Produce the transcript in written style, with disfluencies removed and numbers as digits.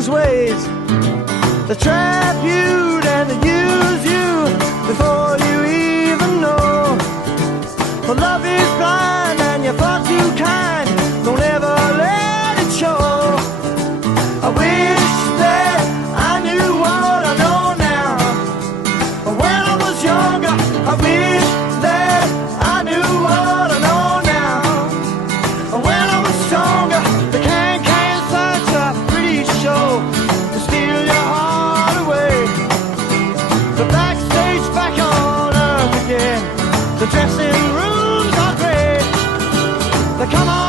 king's ways. They trap you and they use you before you even know. For love is blind and you're far too kind. Don't ever let it show. I wish that I knew what I know now. When I was younger, I wish that I knew what I know now. When I was stronger, the can such a pretty show to steal your heart away. The backstage back on earth again. The dressing rooms are great. They come on.